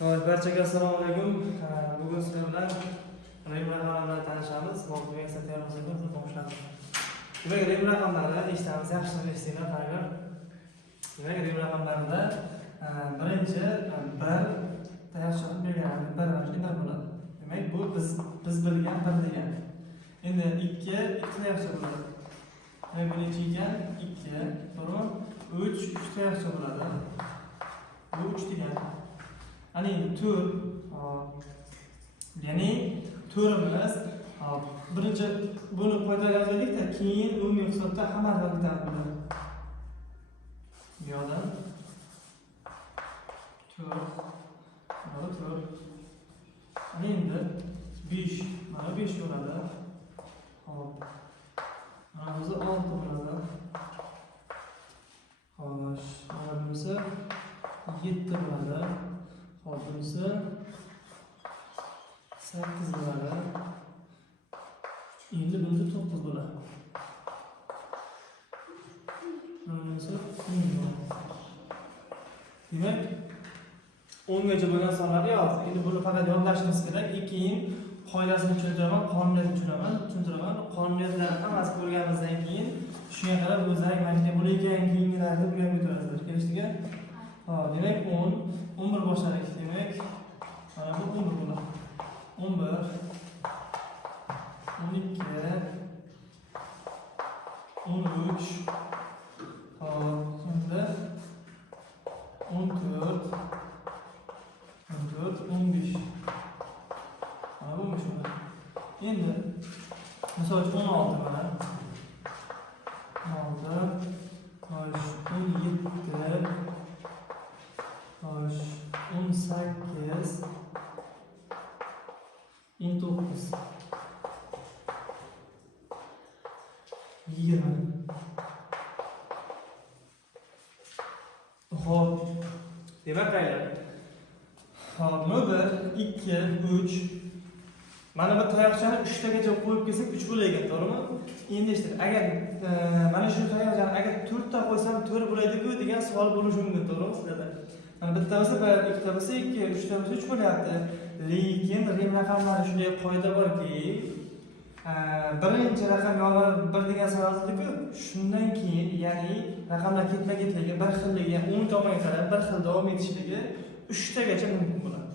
Barchaga assalomu alaykum. Bugun sizlar bilan rim raqamlardan tanishamiz. Mavzuga esa tayyorlansangiz boshlamiz. Demak, rim raqamlarni eshitamiz, yaxshi eshitinglar, qaranglar. Demak, rim raqamlarida birinchi 1 yaxshi bilgan 1 shunday bo'ladi. Demak, bu biz bilgan 1 degani. Endi 2 yaxshi bo'ladi. Demak, bu necha ekan? 2, to'g'rimi? 3 yaxshi bo'ladi. Bu 3 degani. Hani tur, ya'ni turimiz birinchi buni foydalanaylikda, keyin umumiy hisobda hamma raqamlar bo'ladi. Bu yoqda tur, mana tur. Endi 5, mana 5 bo'ladi. Hop. Mana o'zi 6 bo'ladi. Xo'sh, mana bunisi 7 bo'ladi. Bunisi 8 bo'ladi. Endi bunisi 9 bo'ladi. Bunisi 10 bo'ladi. Demak, 10 gacha bo'lgan sonlarni yoz. Endi buni faqat yodlashimiz kerak. Keyin qoidasini tushuntiraman, qonuniyatni tushuntiraman. Qonuniyatlarni hammasi bo'lganimizdan keyin shunga qarab o'zlari mana bo'layotgan keyingilarni o'rganib o'tamiz. Kelishdiki? Demak 10, 11 boshladik. Demak, mana bu 11 bo'ladi. 11, 12, 13, endi 14, 15. Mana bu bo'ladi. Endi misol uchun 16 mana. 16, 17, 18, 19, 20. Hop. Demak, qaylar. Hop, 1, 2, 3. Mana bu tayoqchani 3 tagacha qo'yib kelsak 3 bo'laydi, to'g'rimi? Endi eshitdik. Agar mana shu tayoqchani agar 4 ta qo'ysam 4 bo'laydi-ku degan savol bo'lishi mumkin, to'g'rimi sizlarda? Mana bitta bo'lsa 1, ikkita bo'lsa 2, uchta bo'lsa 3 bo'lyapti. Lekin rim raqamlari shunday qoida borki, birinchi raqam yonma 1 degan savol-ku, shundan keyin, ya'ni raqamlar ketma-ketligi, bir xilligi, 10 tomonga qarab bir xil davom etishligi 3 tagacha mumkin bo'ladi.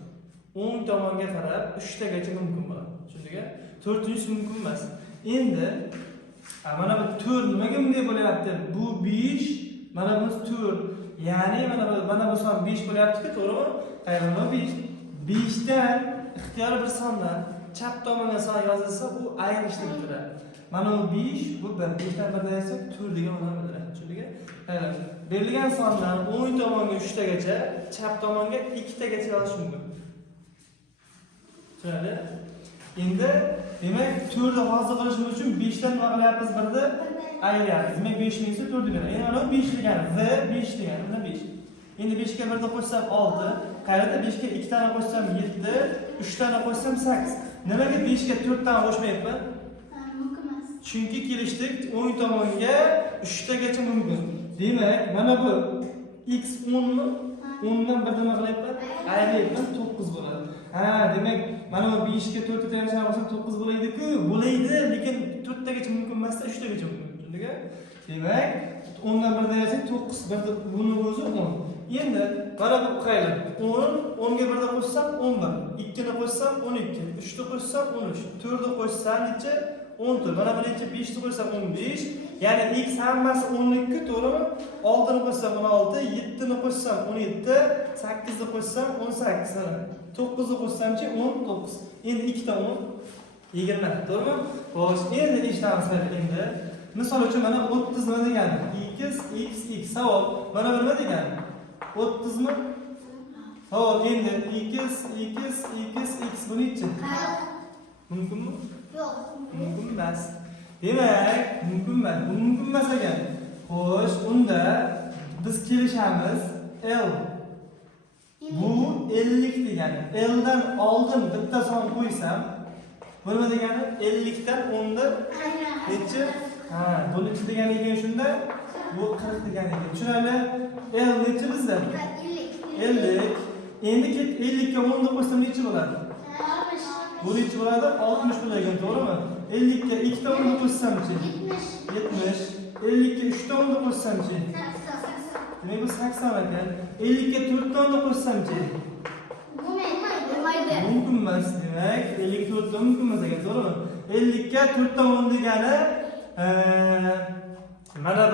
10 tomonga qarab 3 tagacha mumkin bo'ladi. Tushundingmi? 4-inchisi mumkin emas. Endi mana bu 4 nimaga bunday bo'lyapti? Bu 5, mana bu 4. Ya'ni mana bu son 5 bo'lyapti-ku, to'g'rimi? Qayerda 5? 5dan ixtiyoriy bir sondan chap tomonga son yozilsa, u ayirishtirib turadi. Mana bu 5, bu 1. 5dan 1 esa 4 degan ma'no bildiradi. Tushundingmi? Berilgan sondan o'ng tomonga 3 tagacha, chap tomonga 2 tagacha yozish mumkin. Tushunadi? Endi demak 4 ni hozir qilishimiz uchun 5 dan nima qilyapmiz? 1 ni ayiryapmiz. Demak 5 ming esa 4 degani. Endi mana 5 degani, v 5 degani, mana 5. Endi 5 ga 1 ni qo'shsam 6, qayerda 5 ga 2 tani qo'shsam 7, 3 tani qo'shsam 8. Nimaga 5 ga 4 tani qo'shmayapman? Mumkin emas. Chunki kelishdik o'ng tomonga 3 tagacha mumkin. Demak, mana bu x 10 mi? 10 dan 1 nima qilyapman? Ayryapman, 9 bo'ladi. Demak, mana bu 5 ga 4 ta tayyorlashni olsa 9 bo'laydi-ku, bo'laydi, lekin 4 tagacha mumkin emas-da, 3 tagacha mumkin. Tushundingmi? Demak, 10 dan 1 desak 9, buni o'zi 10. Endi mana bu qaylar? 10 ga 1 ni qo'shsam 11, 2 ni qo'shsam 12, 3 ni qo'shsam 13, 4 ni qo'shsam necha? 14. Mana bu necha? 5 ni qo'shsam 15. Ya'ni x hammasi 10'likku, to'g'rimi? 6 ni qo'shsam 16, 7 ni qo'shsam 17, 8 ni qo'shsam 18. 9 ni qo'shsamchi 19. Endi 2 ta 10 20, to'g'rimi? Xo'sh, endi eshitamiz endi. Misol uchun mana 30 nima degani? X savol. Mana bu nima degani? 30 mi? Savol endi x bu necha? Mumkinmi? Yo'q. Mumkin emas. Demak, mumkin emas. Bu mumkin emas ekan. Xo'sh, unda biz kelishamiz L. Bu 50 degani. L dan oldin bitta son qo'ysam, bu nima degani? 50 dan 10 ni necha? Bu necha degani ekan shunda? Bu 40 degani ekan. Tushunarli? L necha bizda? 50. Endi 50 ga 10 deb qo'ysam necha bo'ladi? Bu necha bo'ladi? 60 bo'lagan, to'g'rimi? 50 ga 2 ta 10 deb qo'ysamchi? 70. 50 ga 3 ta 10 deb qo'ysamchi? 80. Demak bu 80 ekan. 50 ga 4 ta 10 deb qo'ysamchi? Mumkin emas, demak 50 ga 4 ta mumkin emas ekan, to'g'rimi? 50 ga 4 ta 10 degani mana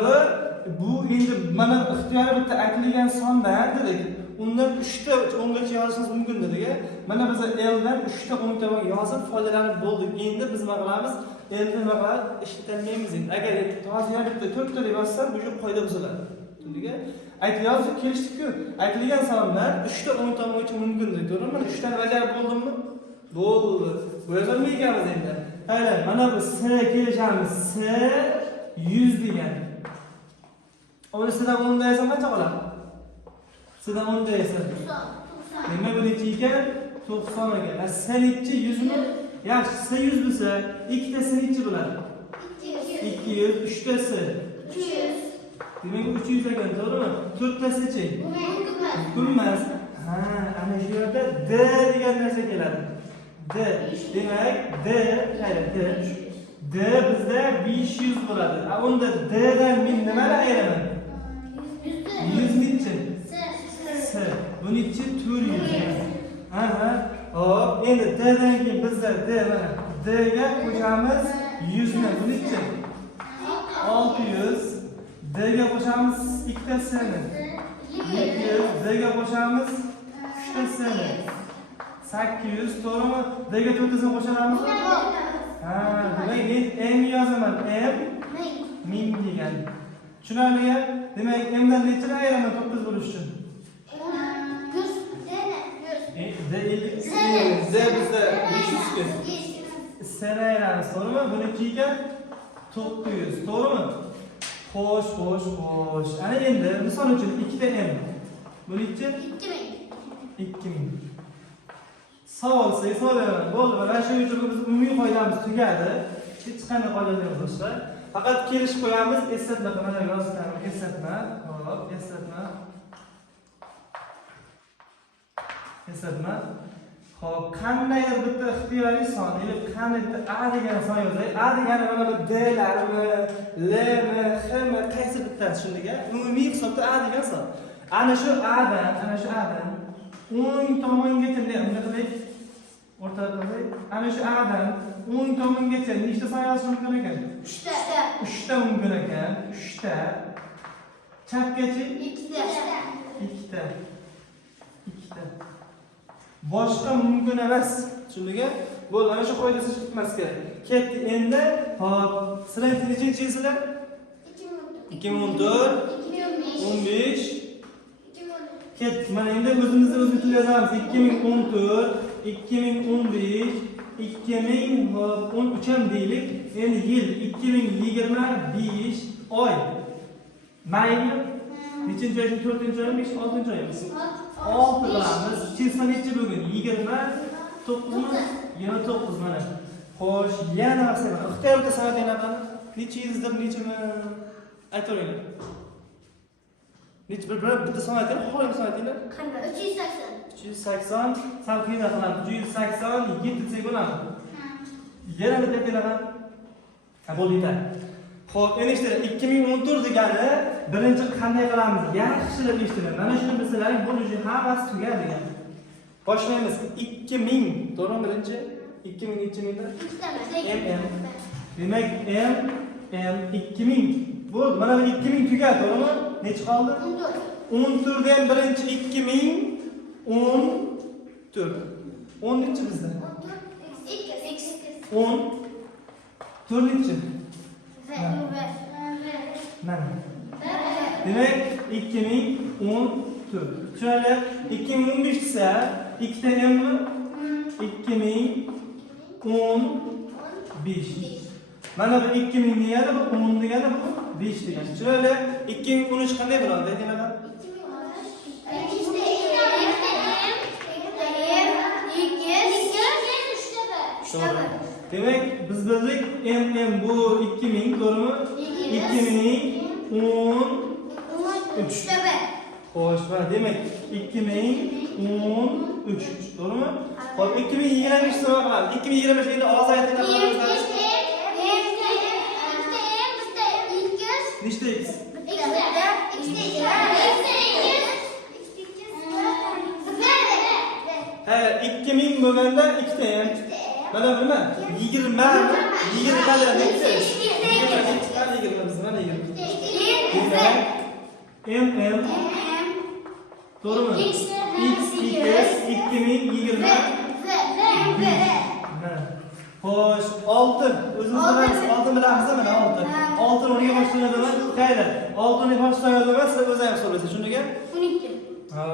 bu endi mana ixtiyoriy bitta aytilgan sondan dedik. Undan 3 ta 10 gacha yozishimiz mumkin dedik. Mana biz L dan 3 ta 10 ta yozib foydalanib bo'ldik. Endi biz nima qilamiz? Endi nima qilamiz? Ishlatmaymiz endi. Agar to'g'ri bitta 4 ta deb yozsam, bu qoida buziladi. Tushundingmi? Aytib kelishdik-ku. Aytilgan sonlar 3 ta 10 ta bo'yicha mumkin dedik. To'g'rimi? Mana 3 tani bajarib bo'ldimmi? Bo'ldi. Bu yozolmaymiz endi. Hayır, mana bu S kelishamiz. S 100 degan. Onu sizdan 10 da yasam qancha qoladi? Sizdan 10 da yasam. Demak, bu necha ekan? 90 ekan. S necha 100 mi? Yaxshi, S 100 bo'lsa, ikkitasi necha bo'ladi? 200, 3 tasi 300. Demak, 300 ekan, to'g'rimi? 4 tasi-chi? Mumkin emas. Ha, ana shu yerda D degan narsa keladi. D. Demak, D, hayır, D bizda 500 bo'ladi. Unda D dan men nimani ayiraman? 100 necha? S. Bu necha? 400. Aha. Hop, endi D dan keyin bizda D mana D ga qo'shamiz 100 ni. Bu necha? 600. D ga qo'shamiz ikkitasini. 700. D ga qo'shamiz 3 tasini. 800, to'g'rimi? D ga 4 tasini qo'shamiz. Ha, demak men M yozaman. M 1000 degan. Tushunarlimi? Demak M dan nechani ayiraman 9 bo'lish uchun? 100. D 50. Z bizda 500 ku. S'ni ayiramiz, to'g'rimi? Bu necha ekan? 900, to'g'rimi? Xo'sh. Ana endi misol uchun 2 ta M. Bu necha? 2000. Savol beraman. Bo'ldi, mana shu uchun biz umumiy qoidamiz tugadi. Hech qanday qoidalarimiz boshqa. Faqat kelishib qo'yamiz, eslatma qilmalar yozsam, eslatma. Hop, eslatma. Hop, qandaydir bitta ixtiyoriy son, yo'q qanday bitta A degan son yozay. A degani mana bu D larmi, L mi, H mi, qaysi bittasi tushundingmi? Umumiy hisobda A degan son. Ana shu A dan 10 tomongacha bunday qilib o'rtada qo'yib, ana shu A dan 10 tomongacha nechta son yozish mumkin ekan? 3 ta. 3 ta mumkin ekan. 3 ta. Chapgacha 2 ta. Boshqa mumkin emas. Tushundingmi? Bo'ldi, ana shu qoidasiz chiqmas kerak. Ketdi endi. Hop, sizlar nechanchi yilsizlar? 2014, 15. Ketdik. Mana endi o'zimizni tilga yozamiz. 2014, 2015, 2013 ham deylik. Endi yil 2025 oy. Maymi? Nechinchi oy? 4-chi oymi? 6-chi oymi? 6 qilamiz. Chizma necha bugun? 29 mi? 29 mana. Xo'sh, yana masala. Ixtiyorda soat yana qani? Necha yuzdir, nechami? Aytaveringlar. Necha bitta soat ayting, xo'jam soat aytinglar. Qanday? 380. Sal qiynal qilamiz. 380 7 desek bo'ladimi? Yana bitta qiynalgan. Bo'ldi yetar. Xo'p, endi eshitinglar, 2014 degani birinchi qanday qilamiz? Yaxshilab eshitinglar. Mana shuni bilsalaring, bo'lishi hammasi tugadi degan. Boshlaymiz. 2000, to'g'rimi birinchi? 2000 necha mingda? M. Demak, M 2000. Bo'ldi, mana bu 2000 tugadi, to'g'rimi? Necha qoldi? 14 dan birinchi 2014. 10 necha bizda? 10 4-chi? Mana. Demak 2014. Tushunarli? 2015 desa, ikkita M mi? 2015. Mana bu 2000 degani bu 10 degani bu 5 degani. Tushunarli? 2013 qanday bo'ladi? Aytinglar. Demek biz bildik M bu 2000 doğru mu? 2013. Hoş, demek 2000 13. To'g'rimi? Hop 2025 so'roq qilamiz. 2025 endi ozaytirib qo'yamiz. Nechta x? Ha, 2000 bo'lganda 2 ta ham. Mana nima? 20 da nechta? 20. To'g'rimi? X 2020. Xo'sh, 6. O'zimiz bilamiz, 6 bilamiz mana 6. 6 o'rniga boshlanadimi? Qayda? 6 ni boshlanadimi? Siz o'zingiz so'raysiz, shunga? 12. Ha,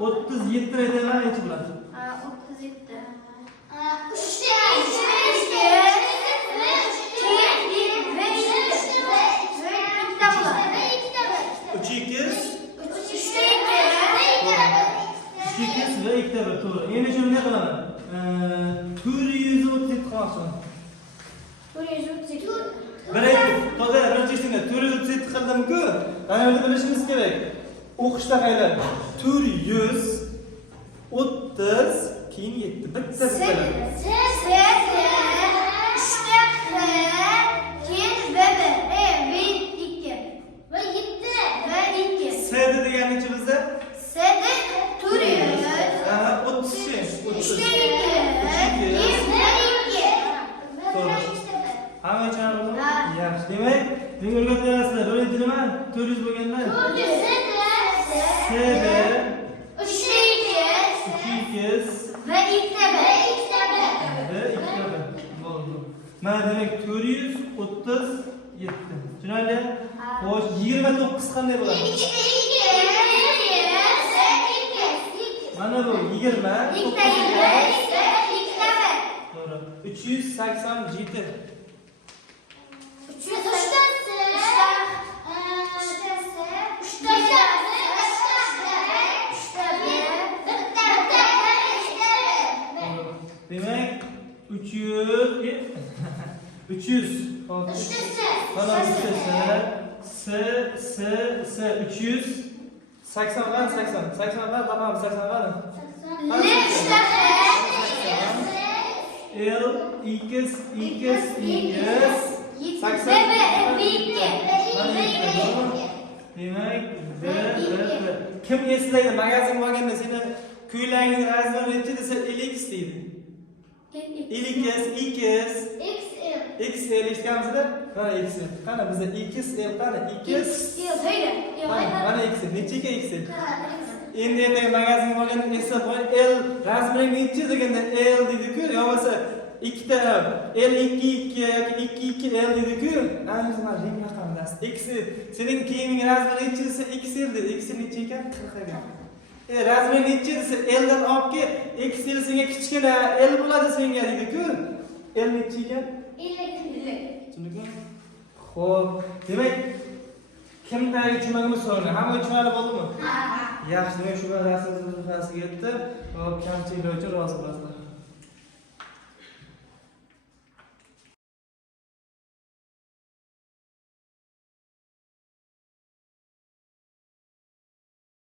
37 aytayman, necha bo'ladi? 37. 8 ve 2 de to'g'ri. Endi shuni ne qilaman? 437 qolsin. 437. Toza birinchi ishni 437 qildim-ku. Mana buni bilishimiz kerak. O'qishda qaylar? 430 keyin 7 bitta degani necha bizda? 'Hamma tushunarlimi? Yaxshi. Demak, menga o'rgatyapsizlar. Birinchi nima? 400 bo'lganda 2 ve iktabi. bo'ldi. Mana demak 437. Tushunarli? Xo'sh, 29 qanday bo'ladi? Mana bu 20. 387. Demek 300 Bana S 300 80 var 80 var tamam 80 var L X 80 Demek kim eslaydi magazin bo'lganda seni kuylangiz razmer necha desa LX deydi. XL eshitganmizlar? Mana XL. Qani bizda XL qani? Mana XL. Nechaga XL? Endi ertaga magazin bo'lganda esa L razmeri necha deganda L deydi-ku, yo'qsa ikkita L22 yoki 22L deydi-ku. Ana mana rang raqamdas. XL. Sening kiyiming razmeri necha desa XL deydi. XL necha ekan? 40 ekan. Razmer necha desa L dan olib ke, XL senga kichkina L bo'ladi senga deydi-ku. L necha ekan? 50. Tushundingmi? Xo'p, demak kimdagi tushunmaganimiz so'raydi. Hamma tushunarli bo'ldimi? Yaxshi, demak shu bilan darsimiz nihoyasiga yetdi. Xo'p, kamchiliklar uchun rozi bo'lasizlar.